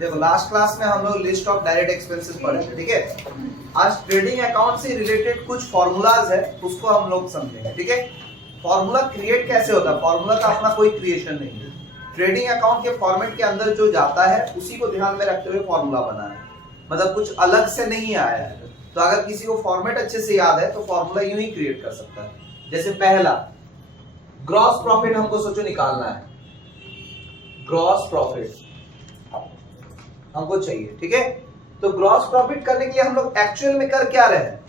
देखो last class में हम लोग लिस्ट ऑफ डायरेक्ट एक्सपेंसेस पढ़े थे, ठीक है। आज ट्रेडिंग अकाउंट से रिलेटेड कुछ फॉर्मूलाज है, उसको हम लोग समझेंगे, ठीक है। फॉर्मूला क्रिएट कैसे होता है, फॉर्मूला का अपना कोई क्रिएशन नहीं है। ट्रेडिंग अकाउंट के फॉर्मेट के अंदर जो जाता है उसी को ध्यान में रखते हुए फॉर्मूला बना है, मतलब कुछ अलग से नहीं आया है। तो अगर किसी को फॉर्मेट अच्छे से याद है तो फॉर्मूला यूं ही क्रिएट कर सकता है। जैसे पहला ग्रॉस प्रॉफिट हमको सोचो निकालना है, ग्रॉस प्रॉफिट हमको चाहिए, ठीक है। तो ग्रॉस प्रॉफिट करने के लिए हम लोग एक्चुअल में कर क्या रहे हैं,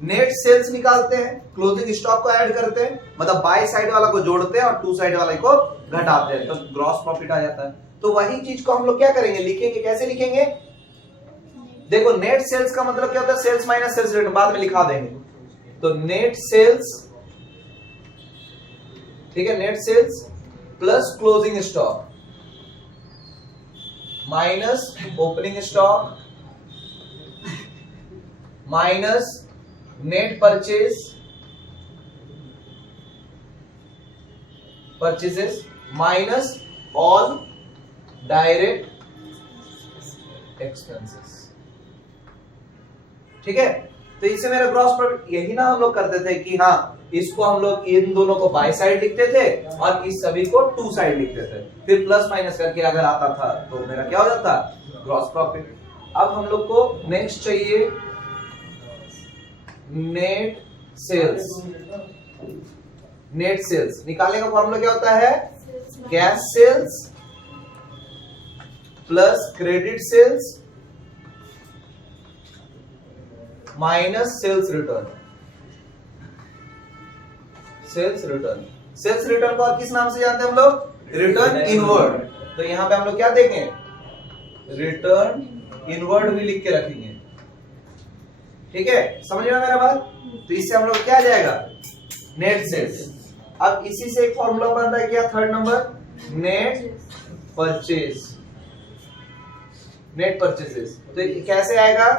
नेट सेल्स निकालते हैं, क्लोजिंग स्टॉक को ऐड करते हैं, मतलब बाय साइड वाला को जोड़ते हैं और टू साइड वाले को घटाते हैं, तो ग्रॉस प्रॉफिट आ जाता है। तो वही चीज को हम लोग क्या करेंगे, लिखेंगे। कैसे लिखेंगे, देखो नेट सेल्स का मतलब क्या होता है, सेल्स माइनस सेल्स रिटर्न, बाद में लिखा देंगे। तो नेट सेल्स, ठीक है, net sales plus closing stock minus opening stock minus net purchases minus all direct expenses, ठीक है। तो इससे मेरा ग्रॉस प्रॉफिट, यही ना हम लोग करते थे कि हाँ इसको हम लोग इन दोनों को बाय साइड लिखते थे और इस सभी को टू साइड लिखते थे, फिर प्लस माइनस करके अगर आता था तो मेरा क्या हो जाता, ग्रॉस प्रॉफिट। अब हम लोग को नेक्स्ट चाहिए नेट सेल्स। नेट सेल्स निकालने का फॉर्मूला क्या होता है, cash sales plus credit sales minus sales return. Sales return, sales return को और किस नाम से जानते हैं हम लोग, रिटर्न इनवर्ड। तो यहां पे हम लोग क्या देखें, रिटर्न इनवर्ड भी लिख के रखेंगे, ठीक है। समझ में मेरा बात। तो इससे हम लोग क्या आ जाएगा, नेट सेल्स। अब इसी से एक फॉर्मूला बन रहा है क्या, third number, net purchase, net purchases. तो कैसे आएगा,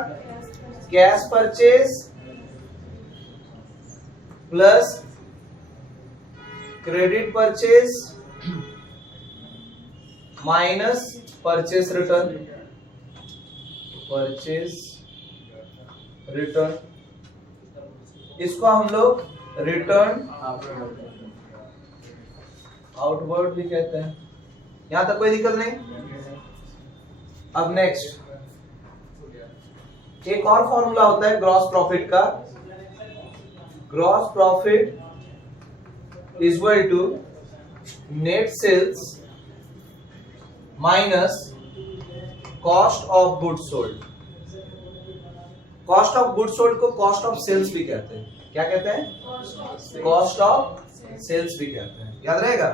cash purchase plus credit purchase minus purchase return, purchase return. इसको हम लोग रिटर्न आउटवर्ड भी कहते हैं। यहां तक कोई दिक्कत नहीं। अब नेक्स्ट एक और फॉर्मूला होता है ग्रॉस प्रॉफिट का, gross profit is equal to net sales minus cost of goods sold. Cost of goods sold को कॉस्ट ऑफ सेल्स भी कहते हैं। क्या कहते हैं, कॉस्ट ऑफ सेल्स भी कहते हैं, याद रहेगा।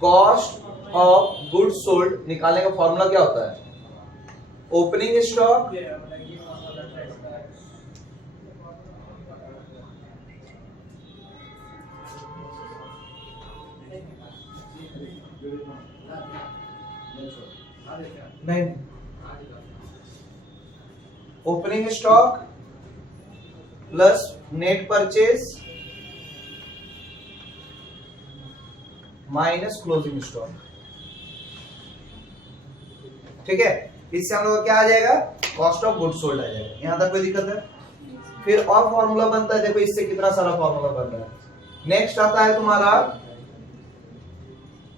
कॉस्ट ऑफ गुड्स सोल्ड निकालने का फॉर्मूला क्या होता है, ओपनिंग स्टॉक नहीं, opening stock plus net purchase minus closing stock, ठीक है। इससे हम लोग क्या आ जाएगा, कॉस्ट ऑफ गुड्स सोल्ड आ जाएगा। यहां तक कोई दिक्कत है। फिर और फॉर्मूला बनता है, देखो इससे कितना सारा फॉर्मूला बन रहा है। नेक्स्ट आता है तुम्हारा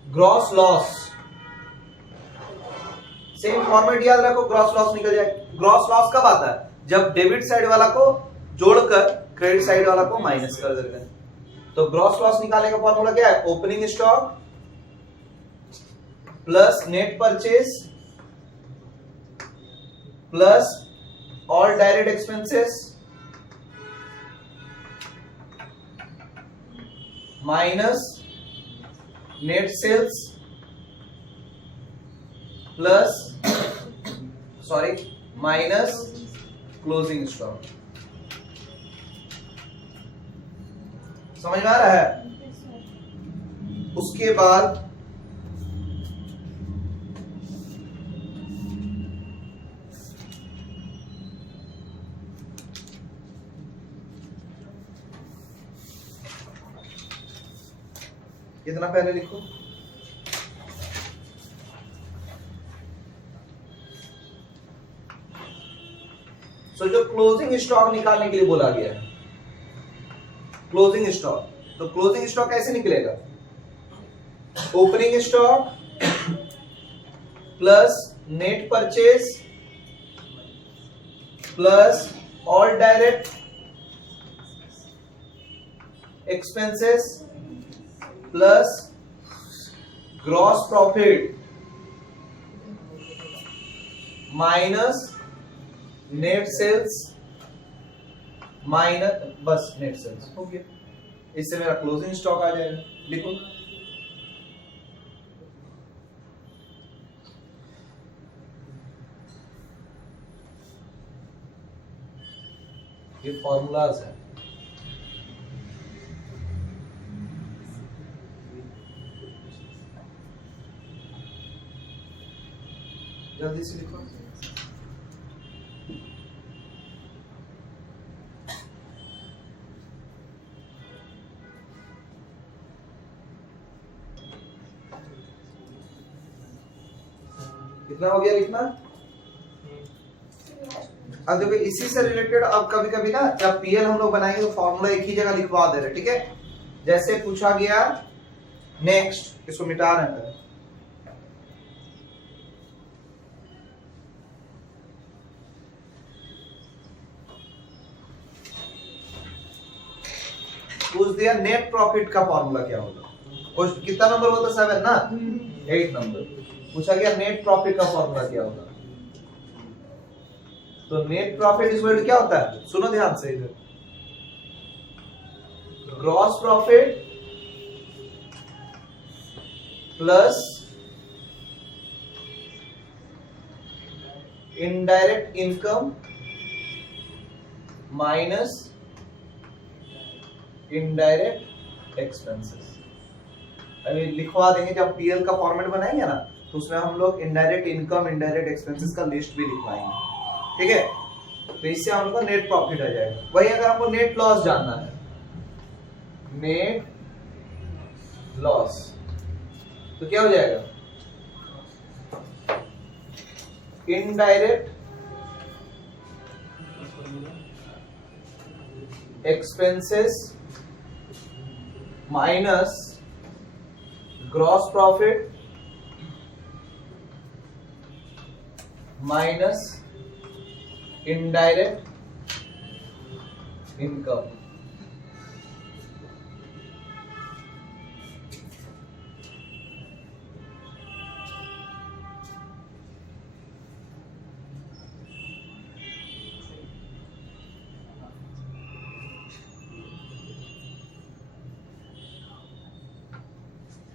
ग्रॉस लॉस। सेम फॉर्मेट याद रखो, ग्रॉस लॉस निकल जाए। ग्रॉस लॉस कब आता है, जब डेबिट साइड वाला को जोड़कर क्रेडिट साइड वाला को माइनस कर देते हैं। तो ग्रॉस लॉस निकालने का फॉर्मूला क्या है, opening stock plus net purchase plus all direct expenses minus net sales plus minus closing stock. समझ में आ रहा है। उसके बाद कितना पहले लिखो, सो जो क्लोजिंग स्टॉक निकालने के लिए बोला गया है, क्लोजिंग स्टॉक, तो क्लोजिंग स्टॉक कैसे निकलेगा? Opening stock plus net purchase plus all direct expenses plus gross profit minus net sales minus, बस नेट सेल्स हो गया। इससे मेरा क्लोजिंग स्टॉक आ जाएगा। लिखो ये फॉर्मूलाज है। जल्दी से लिखो। कितना हो गया लिखना? अब देखो इसी से रिलेटेड अब कभी कभी ना जब पीएल हम लोग बनाएंगे तो फॉर्मूला एक ही जगह लिखवा दे रहे, ठीक है। जैसे पूछा गया नेक्स्ट, इसको मिटा रहे हैं, पूछ दिया नेट प्रॉफिट का फॉर्मूला क्या होगा। कितना नंबर होता? 7 ना, 8 नंबर। पूछा गया नेट प्रॉफिट का फॉर्मूला क्या होगा। तो net profit is equal to क्या होता है? सुनो ध्यान से, इधर gross profit plus indirect income minus indirect expenses. अभी लिखवा देंगे जब पीएल का फॉर्मेट बनाएंगे ना, तो उसमें हम लोग इनडायरेक्ट इनकम इनडायरेक्ट एक्सपेंसेस का लिस्ट भी लिखवाएंगे, ठीक है। तो इससे हम लोग का नेट प्रॉफिट आ जाएगा। वही अगर हमको नेट लॉस जानना है, नेट लॉस, तो क्या हो जाएगा? Indirect expenses minus gross profit minus indirect income.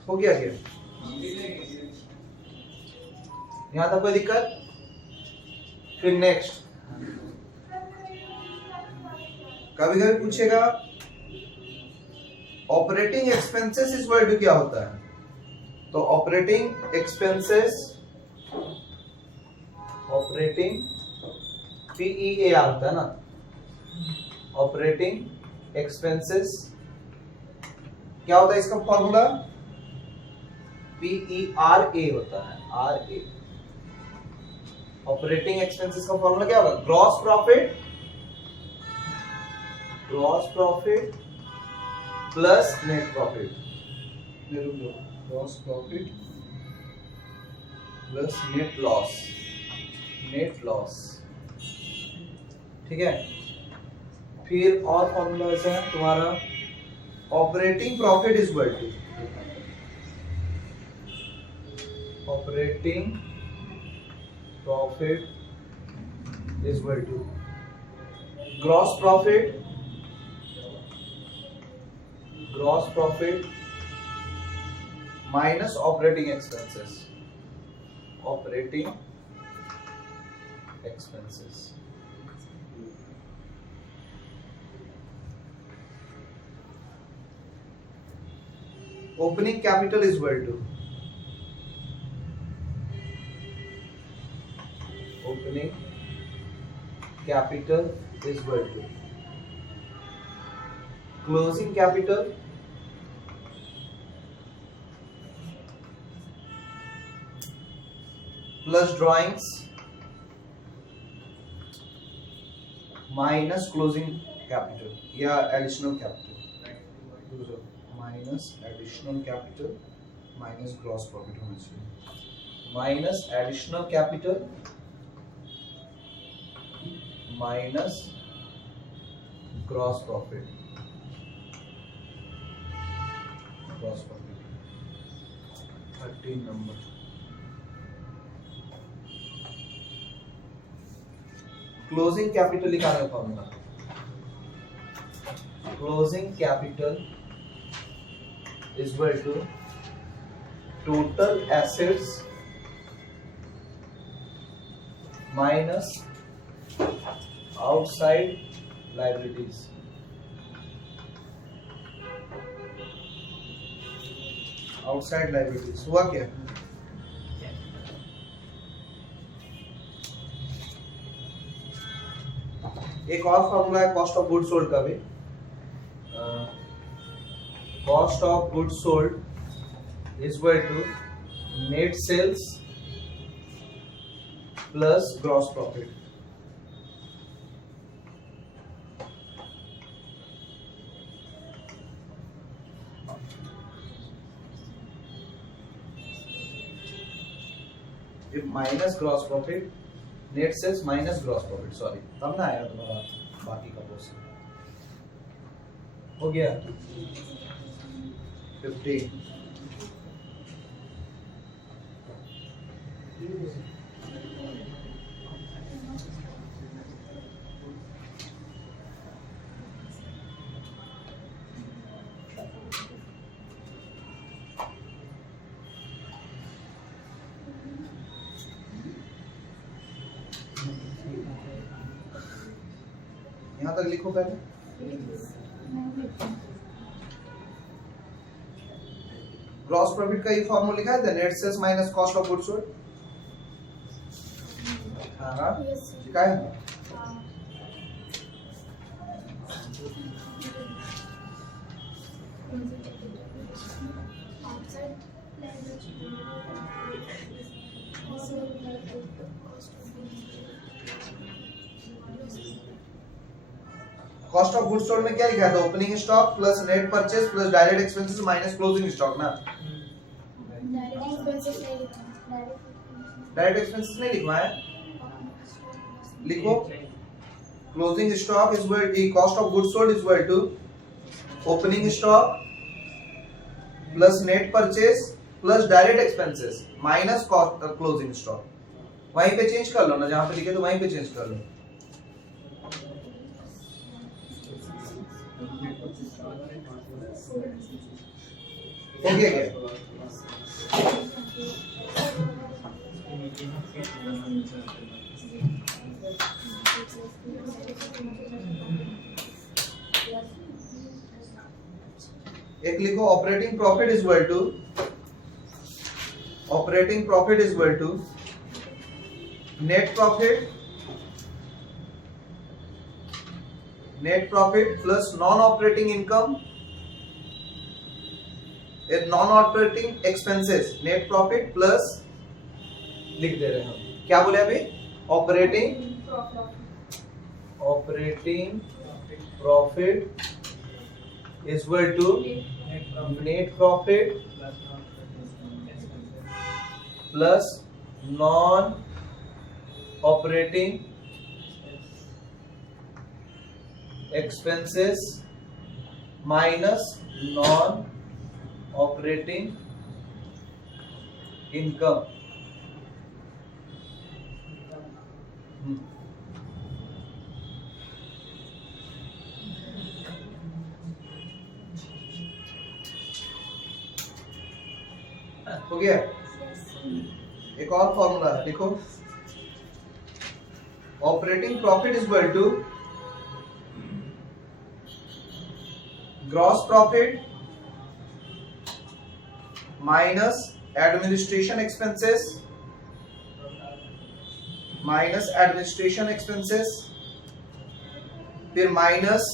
हो गया क्या? यहां तक कोई दिक्कत? फिर नेक्स्ट, कभी कभी पूछेगा operating expenses is equal to क्या होता है। तो ऑपरेटिंग एक्सपेंसेस, ऑपरेटिंग PEAR होता है ना, ऑपरेटिंग एक्सपेंसेस क्या होता है? इसका फॉर्मूला PERA होता है, RA। ऑपरेटिंग एक्सपेंसेस का फॉर्मूला क्या होगा? Gross profit, gross profit plus net profit, gross profit plus net loss, net loss, ठीक है। फिर और फॉर्मूला ऐसा है तुम्हारा, operating profit is equal to, operating profit is equal to gross profit, gross profit minus operating expenses, operating expenses. Opening capital is equal to, opening capital is equal to closing capital plus drawings minus closing capital या additional capital, minus additional capital minus gross profit होना चाहिए, minus additional capital minus gross profit, gross profit 13 number. Closing capital निकालने का formula, closing capital is equal to total assets minus outside liabilities, outside liabilities हुआ क्या? एक और formula है cost of goods sold का भी, cost of goods sold is equal to net sales plus gross profit. Minus gross profit, net sales minus gross profit, sorry तब ना आएगा तुम्हारा बाकी का पोर्शन। हो गया 15। यहां तक लिखो पहले, ग्रॉस प्रॉफिट का ये फॉर्मूला लिखा है, net sales minus cost of goods sold. हाँ लिखा है। कॉस्ट ऑफ गुड्स सोल्ड में क्या लिखा था? Opening stock plus net purchase plus direct expenses minus closing stock ना। डायरेक्ट एक्सपेंसेस नहीं लिखवा है, लिखो closing stock is equal to cost of goods sold is equal to opening stock plus net purchase plus direct expenses minus closing stock. वहीं पे चेंज कर लो ना, जहां पे लिखे तो वहीं पे चेंज कर लो। हो गया क्या? एक लिखो operating profit is equal to, operating profit is equal to net profit, net profit plus non operating income, non operating expenses, net profit plus लिख दे रहे हैं हम, क्या बोले अभी? Operating, operating profit is equal to net profit plus non operating expenses minus non operating income. हो गया? एक और फॉर्मूला है, देखो operating profit is equal to gross profit minus administration expenses, minus administration expenses, फिर minus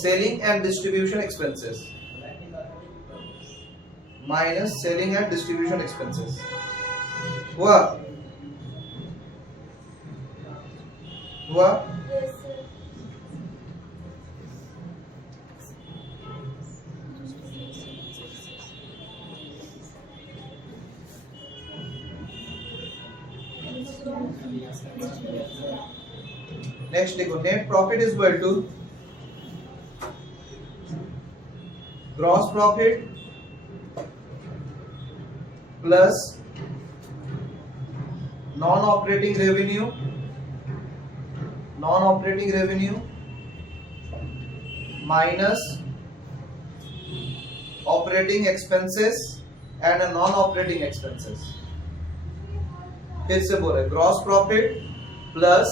selling and distribution expenses, minus selling and distribution expenses हुआ। हुआ? Next देखो, net profit is equal to gross profit plus non operating revenue minus operating expenses and non operating expenses. फिर से बोले, gross profit plus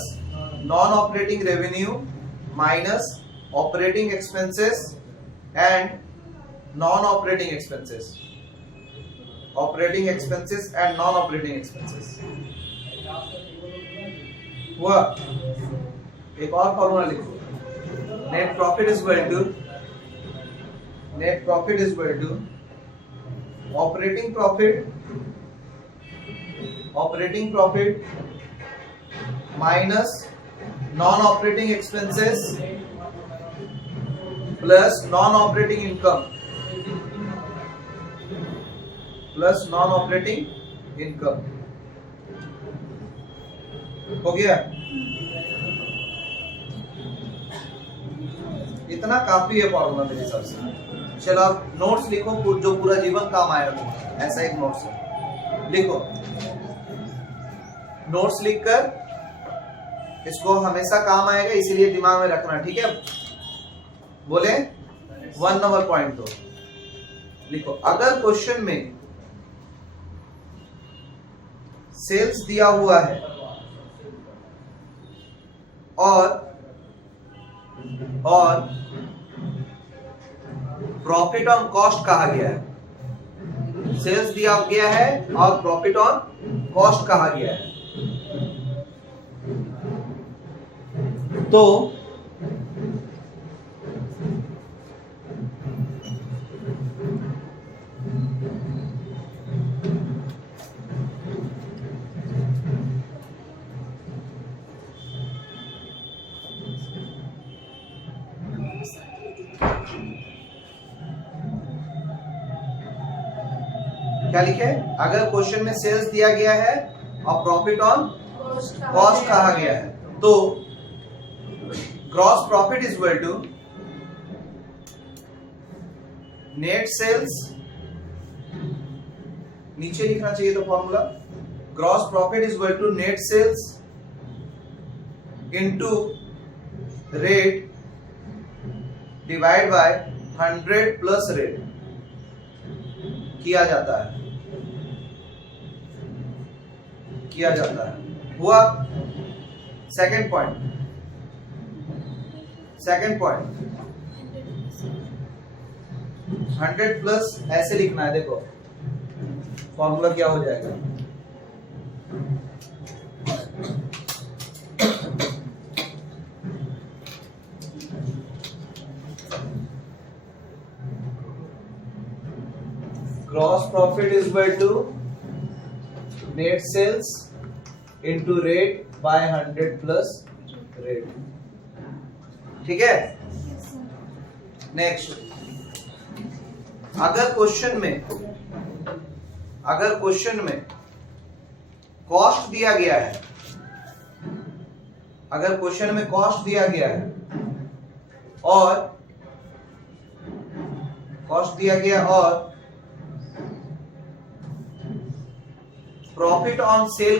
non operating revenue minus operating expenses and non operating expenses, operating expenses and non operating expenses. हुआ? एक और formula लिखो, net profit is equal to operating profit minus non operating expenses plus non operating income. हो गया? इतना काफी है फॉर्मूला मेरे हिसाब से। चलो आप नोट्स लिखो जो पूरा जीवन काम आएगा, ऐसा एक नोट्स है, लिखो। नोट्स लिखकर इसको हमेशा काम आएगा, इसीलिए दिमाग में रखना, ठीक है? बोले 1 नंबर पॉइंट तो लिखो, अगर क्वेश्चन में सेल्स दिया हुआ है और प्रॉफिट ऑन कॉस्ट कहा गया है, सेल्स दिया गया है और प्रॉफिट ऑन कॉस्ट कहा गया है, तो क्या लिखे? अगर क्वेश्चन में सेल्स दिया गया है और प्रॉफिट ऑन कॉस्ट कहा गया है, तो gross profit is equal to net sales, नीचे लिखना चाहिए तो formula, gross profit is equal to net sales into rate divide by 100 plus rate किया जाता है। हुआ? सेकंड पॉइंट 100 प्लस ऐसे लिखना है, देखो फॉर्मूला क्या हो जाएगा। Gross profit is equal to net sales into rate by 100 plus rate, ठीक है? नेक्स्ट, अगर क्वेश्चन में कॉस्ट दिया गया है, और प्रॉफिट ऑन सेल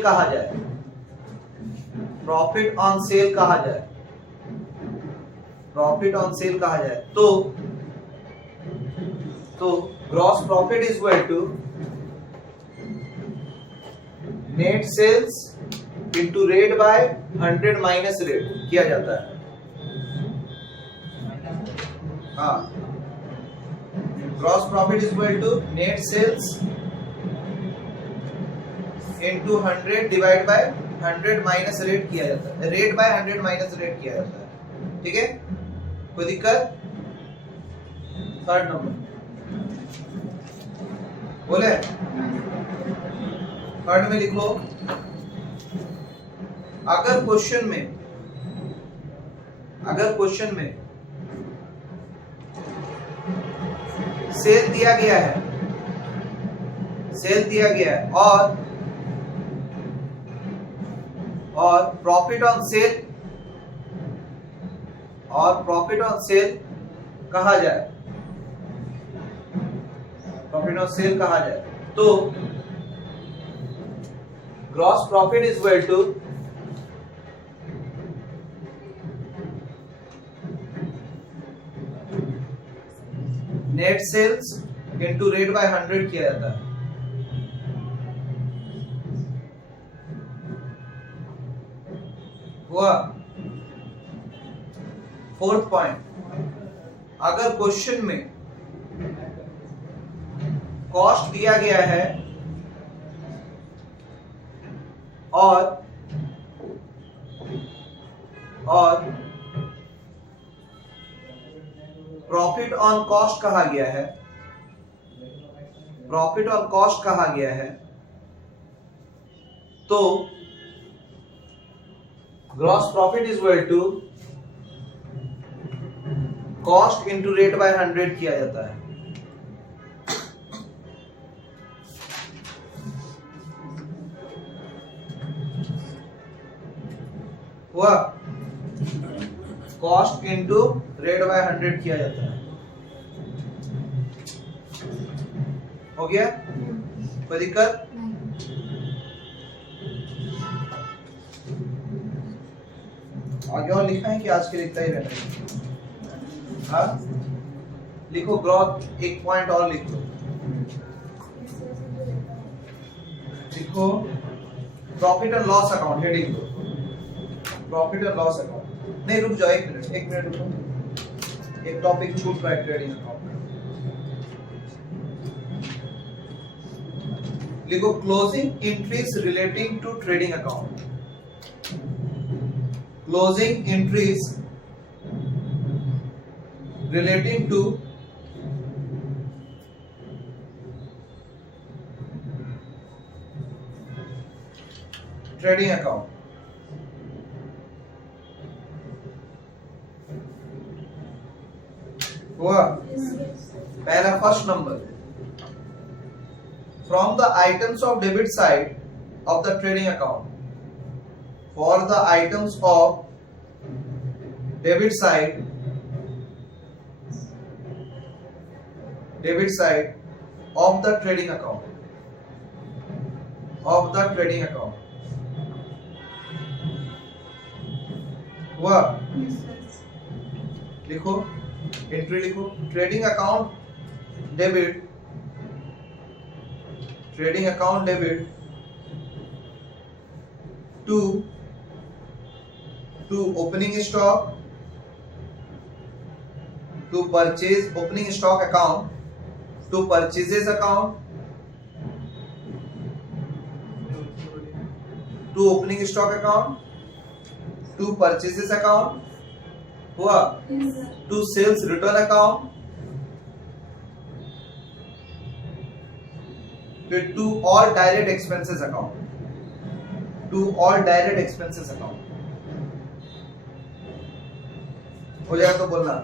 कहा जाए, तो gross profit is equal to net sales into rate by 100 minus rate किया जाता है। हाँ, gross profit is equal to net sales into 100 divide by 100 minus rate किया जाता है, रेट बाय 100 माइनस रेट किया जाता है, ठीक है? कोई दिक्कत? थर्ड नंबर बोले, थर्ड में लिखो, अगर क्वेश्चन में अगर क्वेश्चन में सेल दिया गया है, सेल दिया गया है और प्रॉफिट ऑन सेल, और प्रॉफिट ऑन सेल कहा जाए, प्रॉफिट ऑन सेल कहा जाए, तो gross profit is equal to net sales into rate by 100 किया जाता है। हुआ। फोर्थ पॉइंट, अगर क्वेश्चन में कॉस्ट दिया गया है और प्रॉफिट ऑन कॉस्ट कहा गया है, प्रॉफिट ऑन कॉस्ट कहा गया है, तो gross profit is equal to cost into rate by 100 किया जाता है। हुआ। कॉस्ट इंटू रेट बाय 100 किया जाता है। हो गया? कोई दिक्कत? आगे और लिखना है कि आज के लिए इतना ही रहना है? हाँ, लिखो ग्रोथ, एक पॉइंट और लिख लो। लिखो profit and loss account, heading दो प्रॉफिट एंड लॉस अकाउंट। नहीं, रुक जाओ, एक मिनट रुको, एक टॉपिक छूट रहा है, ट्रेडिंग अकाउंट। लिखो closing entries relating to trading account. Closing entries relating to trading account। हुआ? पहला first number, from the items of debit side of the trading account, for the items of debit side of the trading account, हुआ? लिखो, एंट्री लिखो, trading account debit to opening stock, to purchase opening stock account, to purchases account, to opening stock account, to purchases account, हुआ? to sales return account, फिर to all direct expenses account, हो जाएगा तो बोलना।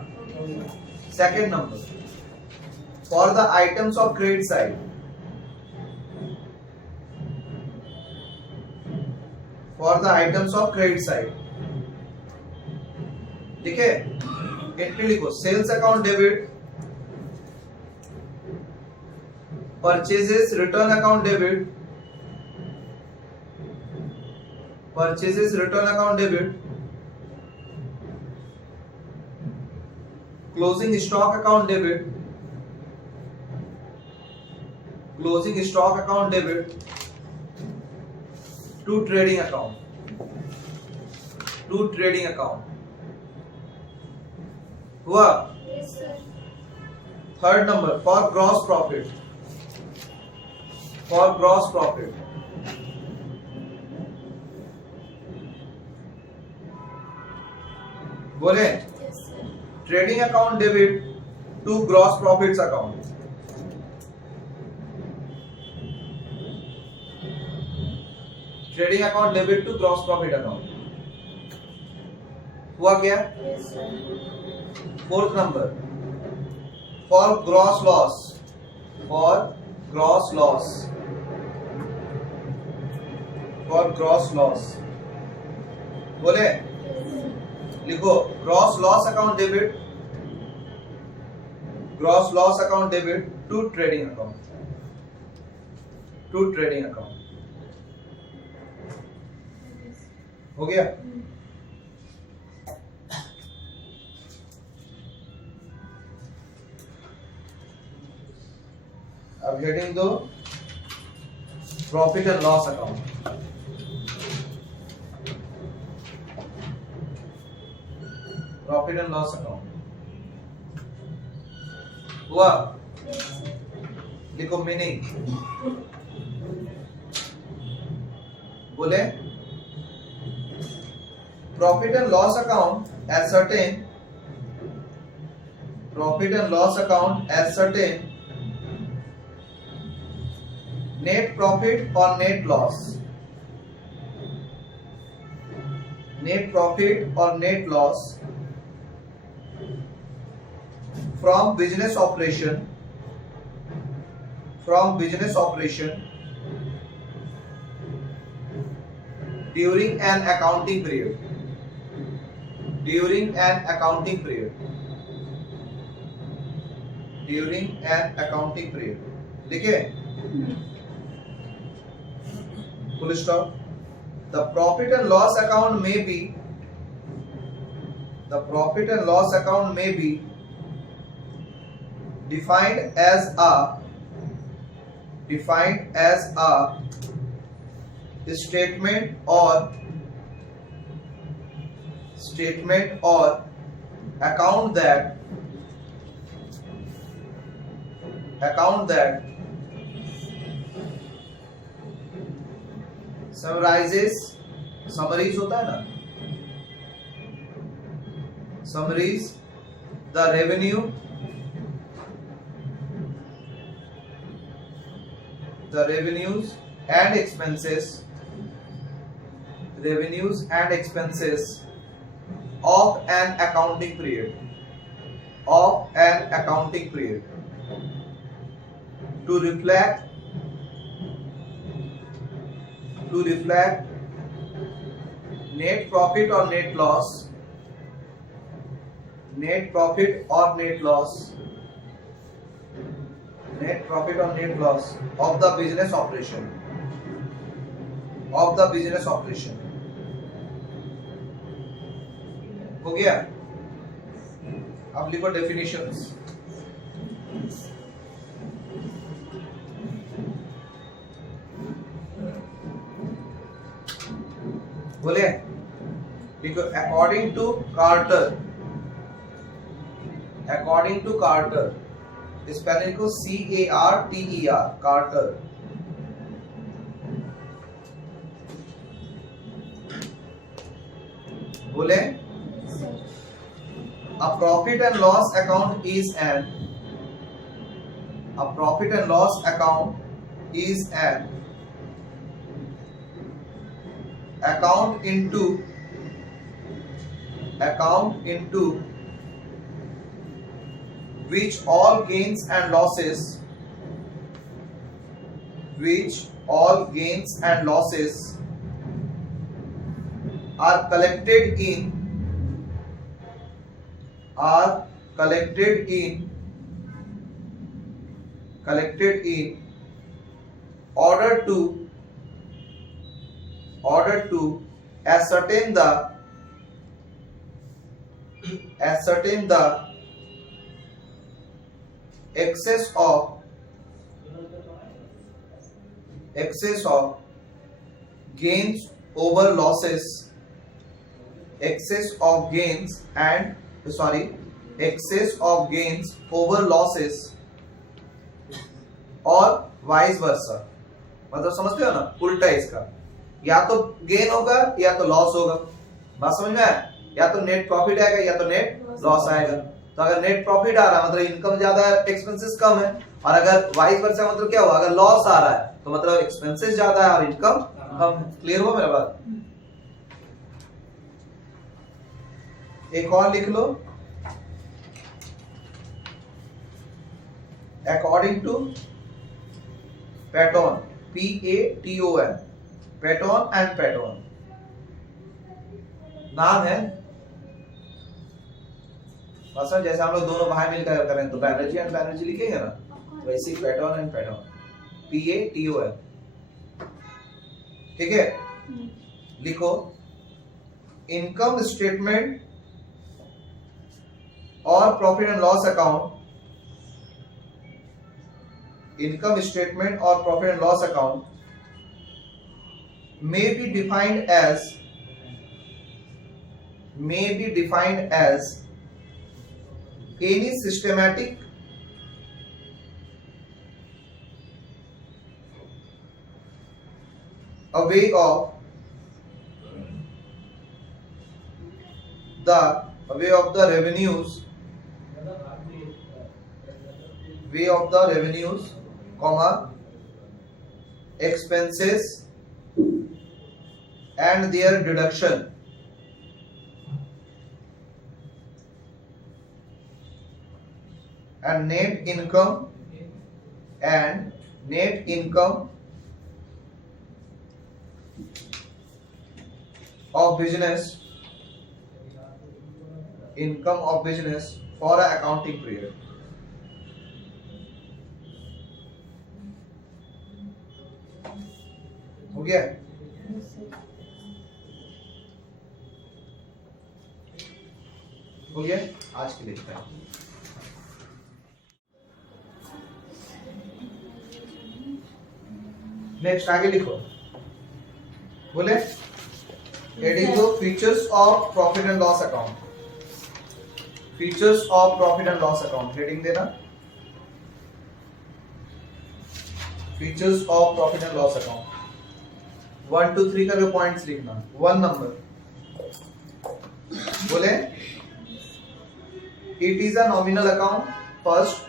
Second number, for the items of credit side, ठीक है? Entry लिखो, sales account debit, purchases return account debit, closing stock account debit, to trading account, हुआ? Third number, for gross profit, बोले trading account debit to gross profits account, trading account debit to gross profit account, हुआ क्या? Fourth number, for gross loss, for gross loss, for gross loss, बोले लिखो gross loss account debit, gross loss account debit to trading account, to trading account. हो गया? अब heading दो, profit and loss account. Profit and loss account हुआ? लिखो meaning, बोले profit and loss account ascertain, profit and loss account ascertain net profit or net loss, net profit or net loss from business operation, from business operation during an accounting period, during an accounting period, during an accounting period, लिखे full stop. The profit and loss account may be, the profit and loss account may be defined as a statement or account that summaries होता है ना, summaries the revenues and expenses of an accounting period, to reflect net profit or net loss, net profit or net loss of the business operation, हो गया? अब लिखो डेफिनेशंस। बोले लिखो according to Carter, spelling को CARTER, Carter। बोले a profit and loss account is an account into which all gains and losses are collected in order to ascertain the excess of gains over losses, excess of gains over losses और vice versa. मतलब समझते हो ना, उल्टा है इसका, या तो गेन होगा या तो लॉस होगा। बात समझ में आया? या तो नेट प्रॉफिट आएगा या तो नेट लॉस आएगा। तो अगर नेट प्रॉफिट आ रहा है मतलब इनकम ज्यादा है, एक्सपेंसेस कम है, और अगर वाइस वर्सा मतलब क्या हुआ, अगर लॉस आ रहा है तो मतलब एक्सपेंसेस ज्यादा है और इनकम कम। क्लियर हुआ मेरा बात? एक और लिख लो, according to Paton, PATON, Paton and Paton नाम है। मतलब जैसे हम लोग दोनों भाई मिलकर करें तो बैनर्जी एंड बैनर्जी लिखेंगे ना, वैसे ही पैटर्न एंड पैटर्न, PATON। ठीक है, लिखो इनकम स्टेटमेंट और profit and loss account, income statement और profit and loss account may be defined as any systematic a way of the revenues, comma, expenses and their deduction, and net income of business, for an accounting period। हो गया? हो गया, आज के लिए इतना। नेक्स्ट आगे लिखो, बोले हेडिंग दो, features of profit and loss account, features of profit and loss account, heading देना features of profit and loss account. 1 2 3 का जो पॉइंट्स लिखना। 1 नंबर, बोले it is a nominal account। first,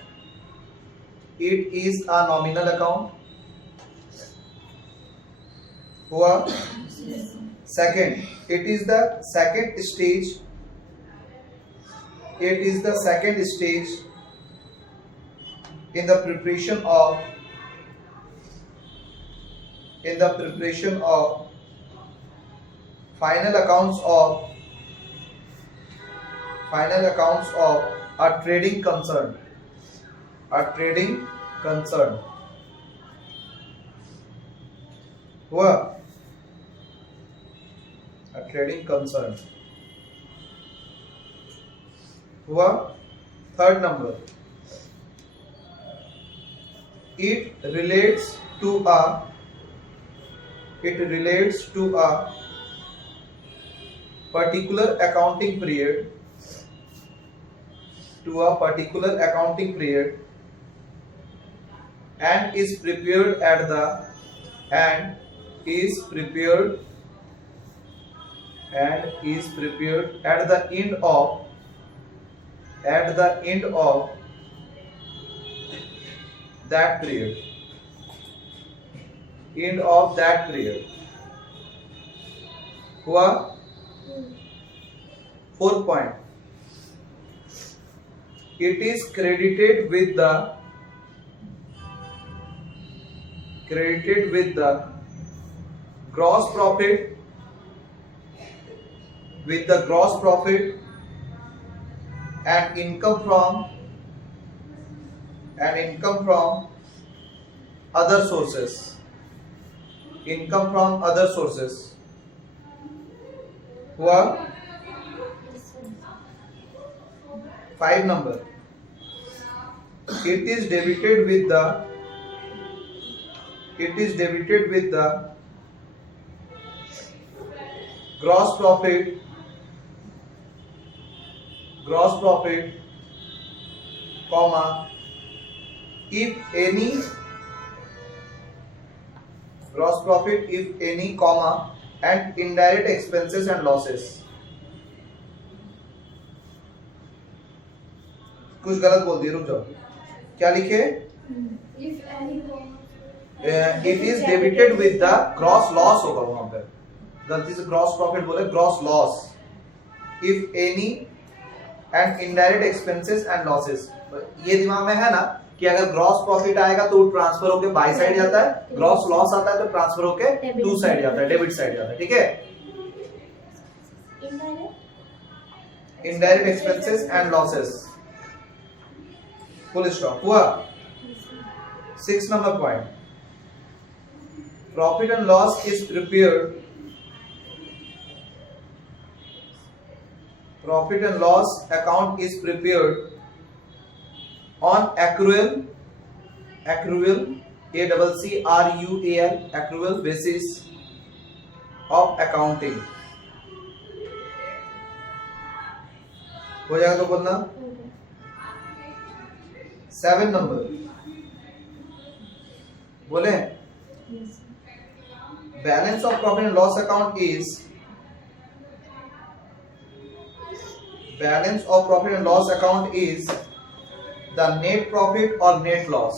it is a nominal account हुआ। second, it is the second stage in the preparation of final accounts of a trading concern, हुआ, a trading concern हुआ। Third number, it relates to a particular accounting period, and is prepared at the end of that period, हुआ। Fourth point, it is credited with the gross profit and income from other sources, हुआ। 5 number, it is debited with the gross profit, comma, if any, comma, and indirect expenses and losses। कुछ गलत बोल दिए, रुक जाओ, क्या लिखे? It is debited with the gross loss होगा, वहां पर गलती से ग्रॉस प्रॉफिट बोले, gross loss. If any and indirect expenses and losses. ये दिमाग में है ना कि अगर ग्रॉस प्रॉफिट आएगा तो ट्रांसफर होके बाई साइड जाता है, ग्रॉस लॉस आता है तो ट्रांसफर होके टू साइड जाता है, डेबिट साइड जाता है। ठीक है, indirect expenses and losses, full stop. हुआ 6 number point, profit and loss is prepared, profit and loss account is prepared on accrual accrual basis of accounting। हो जाएगा तो बोलना। 7 नंबर बोले, balance of profit and loss account is, balance of profit and loss account is the net profit or net loss,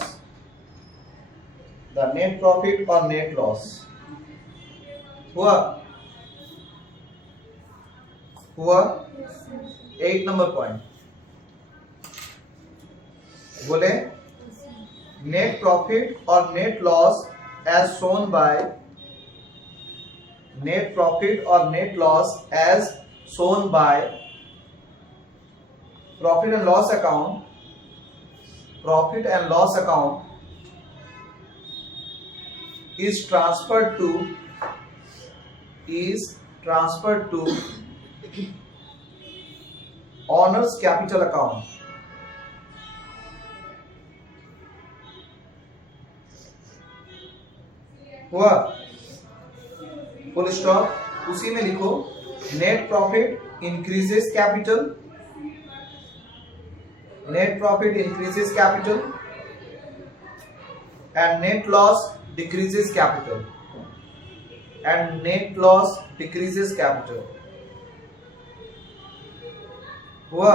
the net profit or net loss। हुआ 8 number point बोले, net profit or net loss as shown by, net profit or net loss as shown by profit and loss account, profit and loss account is transferred to owner's capital account। हुआ full stop. उसी में लिखो, net profit increases capital, net profit increases capital and net loss decreases capital, and net loss decreases capital। हुआ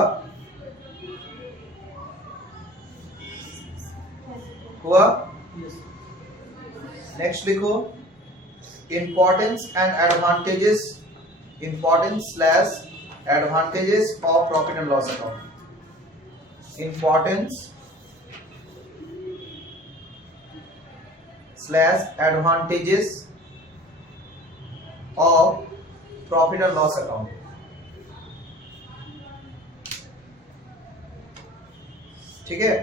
नेक्स्ट लिखो, importance and advantages, importance/advantages of profit and loss account। importance/advantages of profit and loss account। ठीक है,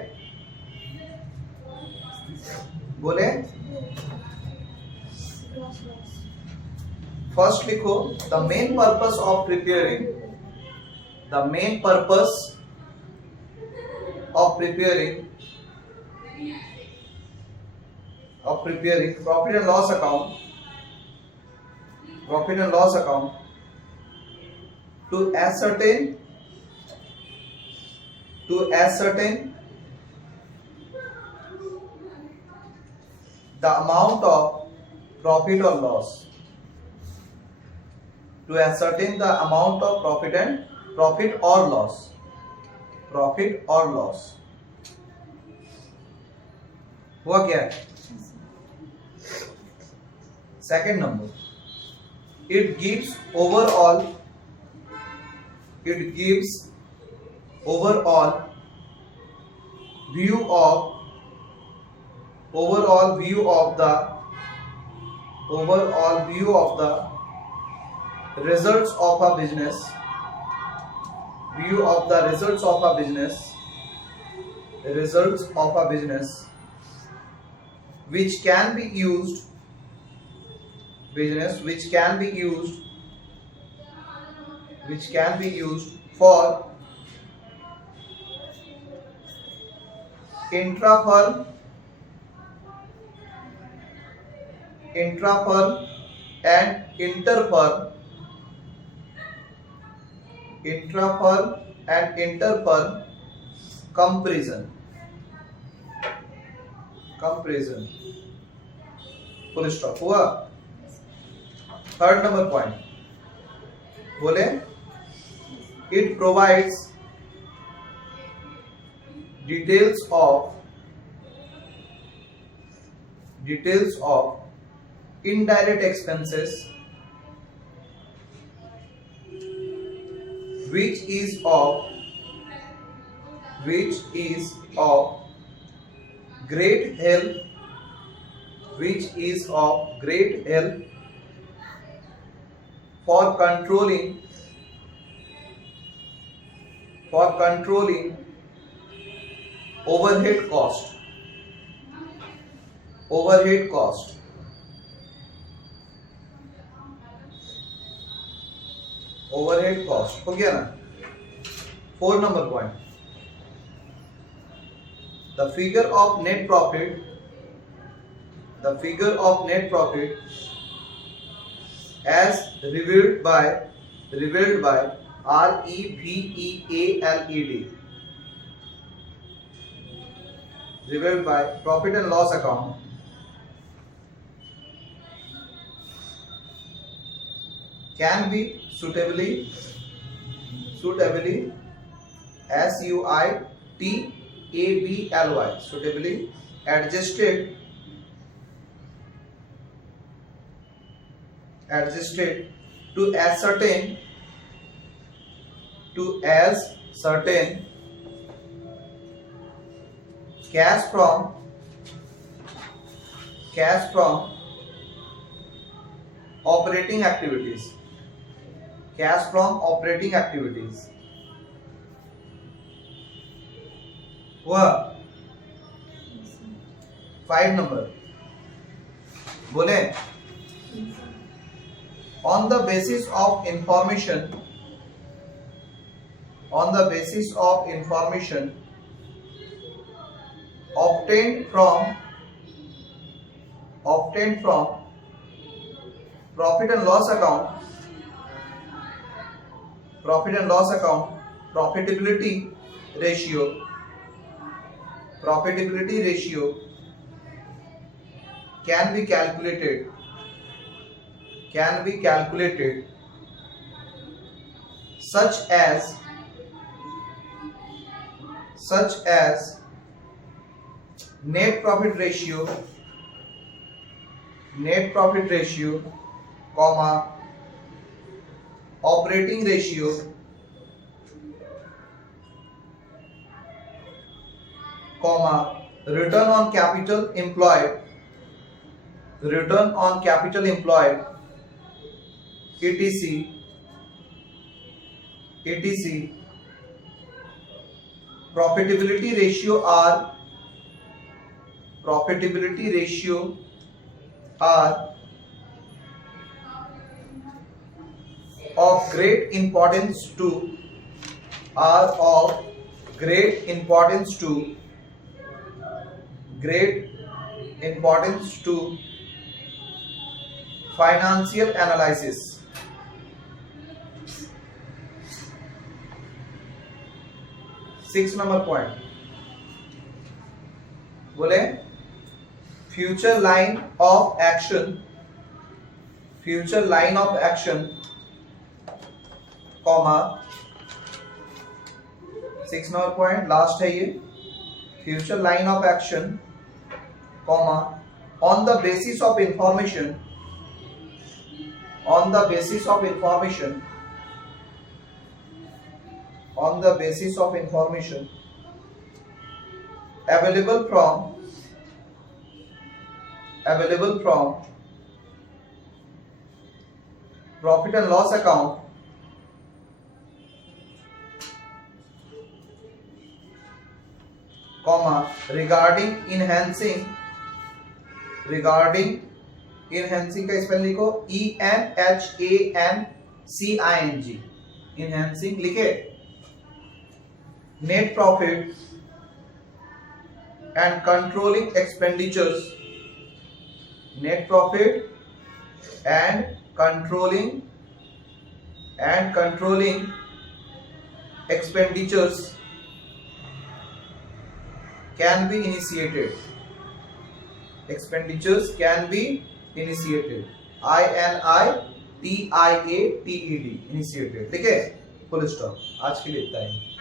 बोले फर्स्ट लिखो, the main purpose of preparing profit and loss account to ascertain the amount of profit or loss, to ascertain the amount of profit or loss। हुआ क्या है? Second number, it gives overall view of the results of a business, which can be used for intra-firm and inter-firm comparison। Full stop. हुआ third number point, बोले it provides details of indirect expenses which is of which is of great help, which is of great help for controlling overhead cost, overhead cost. Overhead cost हो गया ना। 4 number point, the figure of net profit, the figure of net profit as revealed by REVEALED, revealed by profit and loss account, can be suitably SUITABLY, suitably adjusted to ascertain cash from operating activities, cash from operating activities। वह 5 नंबर बोले, on the basis of information obtained from profit and loss account, profitability ratio can be calculated such as net profit ratio, comma, operating ratio, comma, return on capital employed, etc. Profitability ratio are of great importance to financial analysis। 6 number point बोले, future line of action, comma, 6 number point last है ये, future line of action, comma, on the basis of information available from profit and loss account, comma, regarding enhancing का स्पेलिंग लिखो, ENHANCING, enhancing लिखे, net profit and controlling expenditures, net profit and controlling expenditures can be initiated, INITIATED, initiated, ठीक है, full stop. आज के लिए इतना ही।